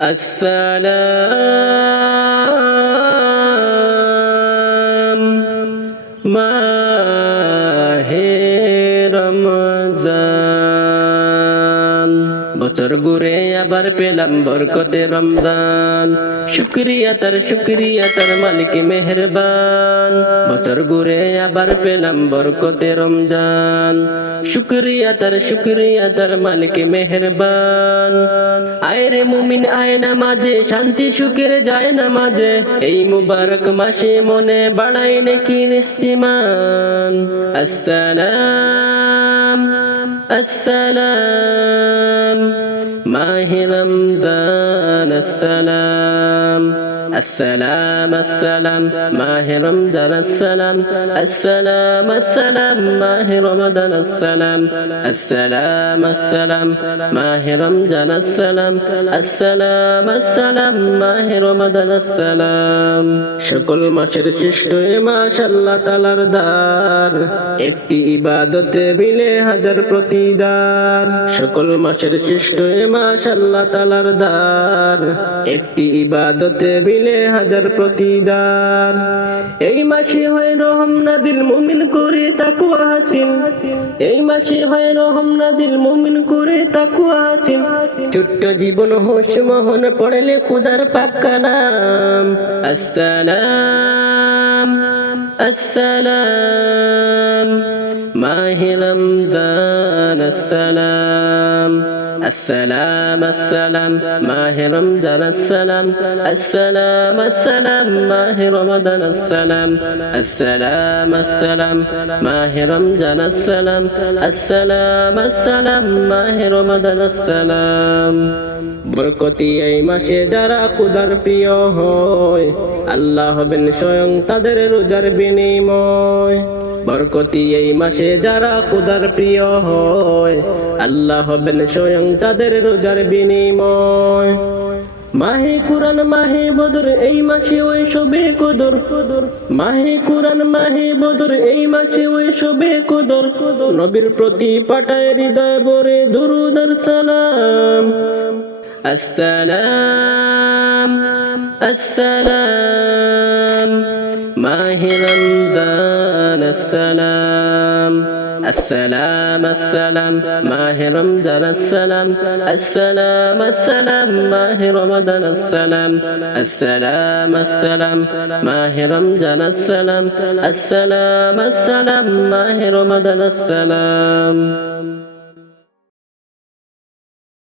আসসালাম মাহে রমজান। বছর ঘুরে আবার পেলাম বরকতে রমজান। শুকরিয়া তার মালিক মেহেরবান। বছর ঘুরে আবার পেলাম বরকতে রমজান। শুকরিয়া তার মালিক মেহেরবান। আয় রে মুমিন আয় নামাজে, শান্তি সুখের যায় নামাজে। এই মুবারক মাসে মনে বাড়াই নেকির ইহতিমান। আসসালাম আসসালাম মাহে রমজান। আসসালাম আসসালাম আসসালাম মাহে রমজান। আসসালাম আসসালাম আসসালাম মাহে রমাদান। আসসালাম আসসালাম আসসালাম মাহে রমজান। আসসালাম আসসালাম আসসালাম মাহে রমাদান। আসসালাম। সকল মাসের শ্রেষ্ঠ এ মাস আল্লাহ তাআলার দার, একটি ইবাদতে মিলে হাজার প্রতিদান। সকল মাসের শ্রেষ্ঠ এ মাস আল্লাহ তাআলার দার, একটি ইবাদতে মিলে হাজার প্রতিদান। এই মাসে হয় রহম নাদিল, মুমিন করে তাকওয়া হাসিল। এই মাসে হয় রহম নাদিল, মুমিন করে তাকওয়া হাসিল। ছোট্ট জীবন হোশ মোহন পড়লে খোদার পাক কালাম। আসসালাম আসসালাম মাহে রমজান। আসসালাম আসসালাম আসসালাম মাহে রমজান। আসসালাম আসসালাম আসসালাম মাহে রমাদান। আসসালাম আসসালাম আসসালাম মাহে রমজান। আসসালাম আসসালাম আসসালাম মাহে রমাদান। আসসালাম। বরকতি এই মাসে যারা খোদার প্রিয় হয়, আল্লাহ হবেন স্বয়ং তাদের রোজার বিনিময়। বরকতি এই মাসে যারা খোদার প্রিয় হয়, আল্লাহ হবেন স্বয়ং তাদের রোজার বিনিময়। মাহে কুরআন মাহে বদর এই মাসে ওই শবে কদর। মাহে কুরআন মাহে বদর এই মাসে ওই শবে কদর। নবীর প্রতি পাঠায় হৃদয় ভরে দুরূদ আর সালাম। আসসালাম আসসালাম মাহে রমজান। আসসালাম আসসালাম আসসালাম মাহে রমজান। আসসালাম আসসালাম আসসালাম মাহে রমাদান। আসসালাম আসসালাম আসসালাম মাহে রমজান। আসসালাম আসসালাম আসসালাম মাহে রমাদান। আসসালাম।